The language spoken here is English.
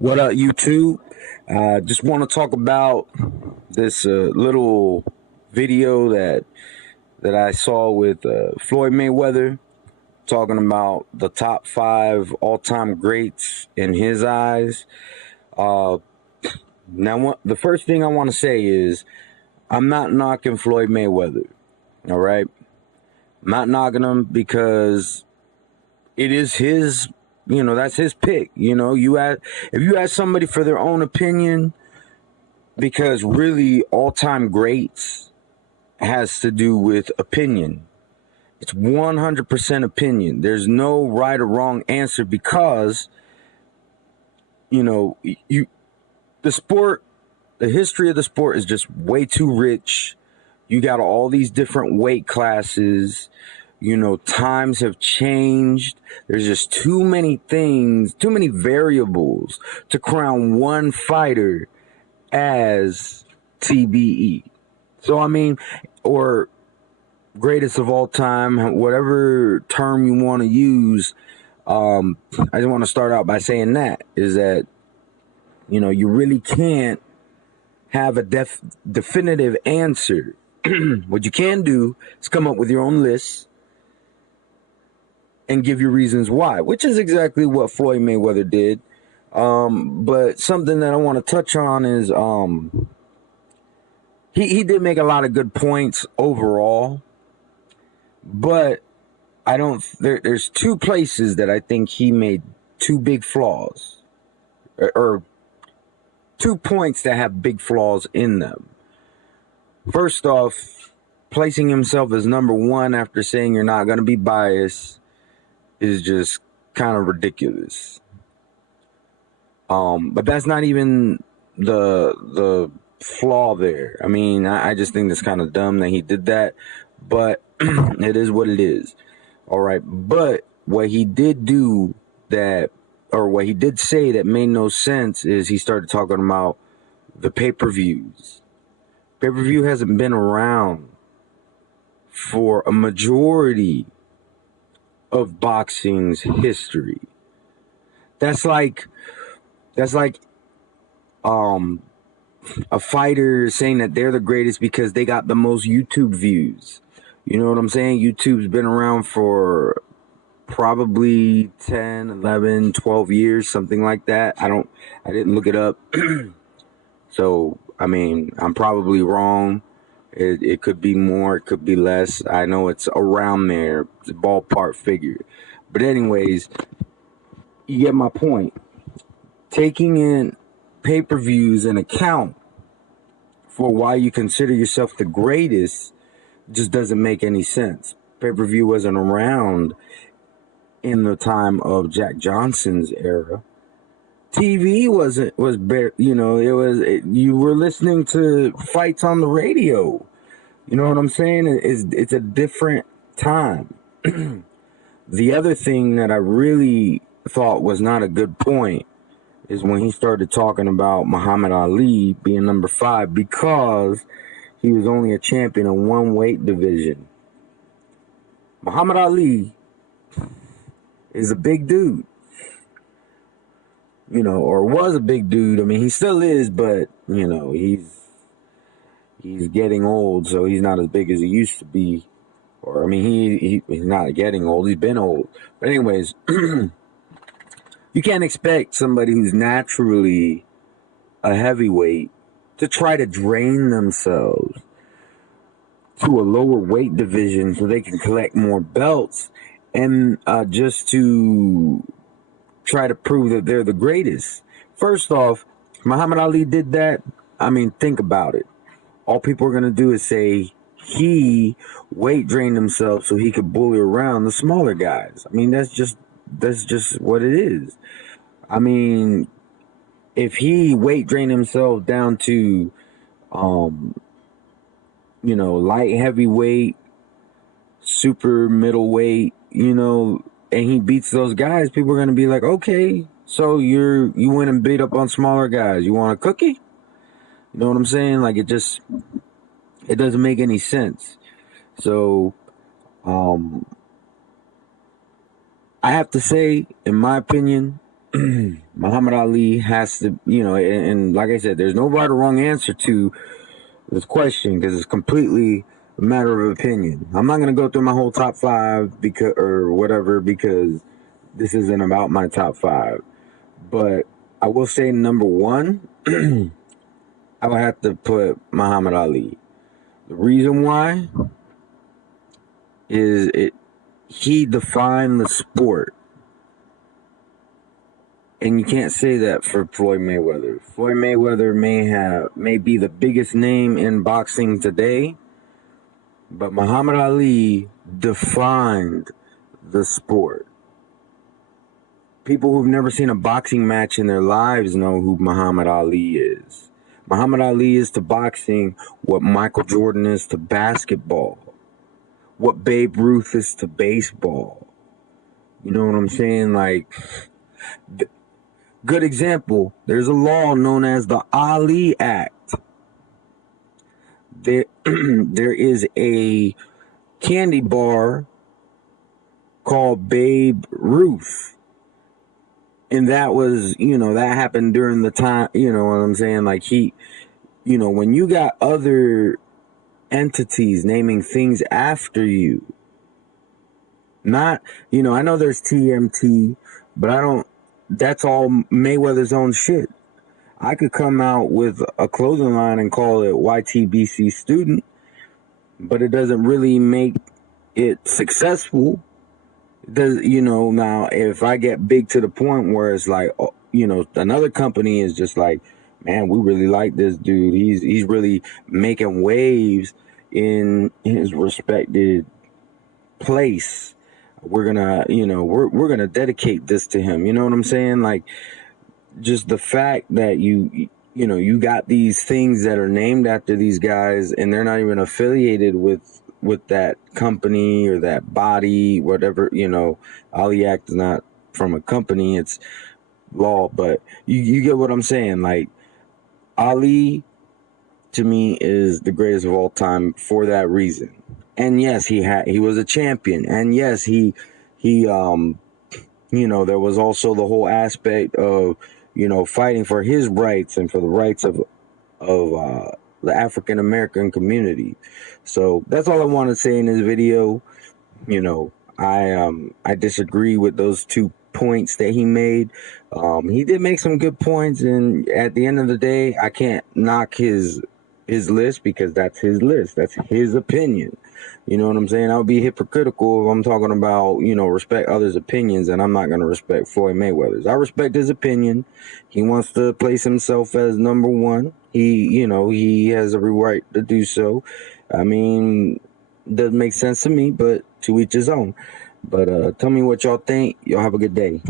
What up, YouTube? Just want to talk about this little video that I saw with Floyd Mayweather talking about the top five all-time greats in his eyes. Uh, the first thing I want to say is I'm not knocking Floyd Mayweather. All right, I'm not knocking him because it is his. That's his pick. If you ask somebody for their own opinion, because really all-time greats has to do with opinion. It's 100% opinion. There's no right or wrong answer because you the sport, the history of the sport is just way too rich. You got all these different weight classes. Times have changed. There's just too many things, too many variables to crown one fighter as TBE. So, or greatest of all time, whatever term you want to use. I just want to start out by saying that you really can't have a definitive answer. What you can do is come up with your own list and give your reasons why, which is exactly what Floyd Mayweather did. But something that I want to touch on is he did make a lot of good points overall, but there's two places that I think he made two big flaws, or 2 points that have big flaws in them. First off, placing himself as number one after saying you're not going to be biased is just kind of ridiculous. But that's not even the flaw there. I just think it's kind of dumb that he did that, but it is what it is. All right. But what he did do what he did say that made no sense is he started talking about the pay-per-views. Pay-per-view hasn't been around for a majority of boxing's history. That's like a fighter saying that they're the greatest because they got the most YouTube views. You know what I'm saying? YouTube's been around for probably 10, 11, 12 years, something like that. I didn't look it up. So, I'm probably wrong. It could be more, it could be less. I know it's around there. It's a ballpark figure. But anyways, you get my point. Taking in pay-per-views in account for why you consider yourself the greatest just doesn't make any sense. Pay-per-view wasn't around in the time of Jack Johnson's era. TV was bare, you were listening to fights on the radio. You know what I'm saying? It's a different time. The other thing that I really thought was not a good point is when he started talking about Muhammad Ali being number 5 because he was only a champion in one weight division. Muhammad Ali is a big dude, or was a big dude. He still is, but he's getting old, so he's not as big as he used to be. Or he's not getting old; he's been old. But anyways, you can't expect somebody who's naturally a heavyweight to try to drain themselves to a lower weight division so they can collect more belts and just to try to prove that they're the greatest. First off, Muhammad Ali did that. Think about it. All people are going to do is say he weight drained himself so he could bully around the smaller guys. That's just what it is. If he weight drained himself down to, light heavyweight, super middleweight, and he beats those guys, people are going to be like, okay, so you went and beat up on smaller guys. You want a cookie? You know what I'm saying? It doesn't make any sense. So, I have to say, in my opinion, Muhammad Ali has to, and like I said, there's no right or wrong answer to this question because it's completely a matter of opinion. I'm not going to go through my whole top five because or whatever because this isn't about my top five. But I will say number one, I would have to put Muhammad Ali. The reason why is he defined the sport. And you can't say that for Floyd Mayweather. Floyd Mayweather may be the biggest name in boxing today, but Muhammad Ali defined the sport. People who've never seen a boxing match in their lives know who Muhammad Ali is. Muhammad Ali is to boxing what Michael Jordan is to basketball, what Babe Ruth is to baseball. You know what I'm saying? Like, good example, there's a law known as the Ali Act. There is a candy bar called Babe Ruth. And that was, that happened during the time, you know what I'm saying? Like when you got other entities naming things after you, not, I know there's TMT, but that's all Mayweather's own shit. I could come out with a clothing line and call it YTBC Student, but it doesn't really make it successful. Now if I get big to the point where it's like, another company is just like, man, we really like this dude. He's really making waves in his respected place. We're gonna, we're gonna dedicate this to him. You know what I'm saying? Like, just the fact that you got these things that are named after these guys and they're not even affiliated with that company or that body, whatever, Ali Act is not from a company, it's law, but you get what I'm saying. Like, Ali to me is the greatest of all time for that reason. And yes, he was a champion, and yes, he there was also the whole aspect of fighting for his rights and for the rights of the African American community. So that's all I want to say in this video. I disagree with those 2 points that he made. He did make some good points, and at the end of the day, I can't knock his list because that's his list. That's his opinion. You know what I'm saying? I would be hypocritical if I'm talking about, respect others' opinions, and I'm not going to respect Floyd Mayweather's. I respect his opinion. He wants to place himself as number one. He has every right to do so. I mean, doesn't make sense to me, but to each his own. But tell me what y'all think. Y'all have a good day.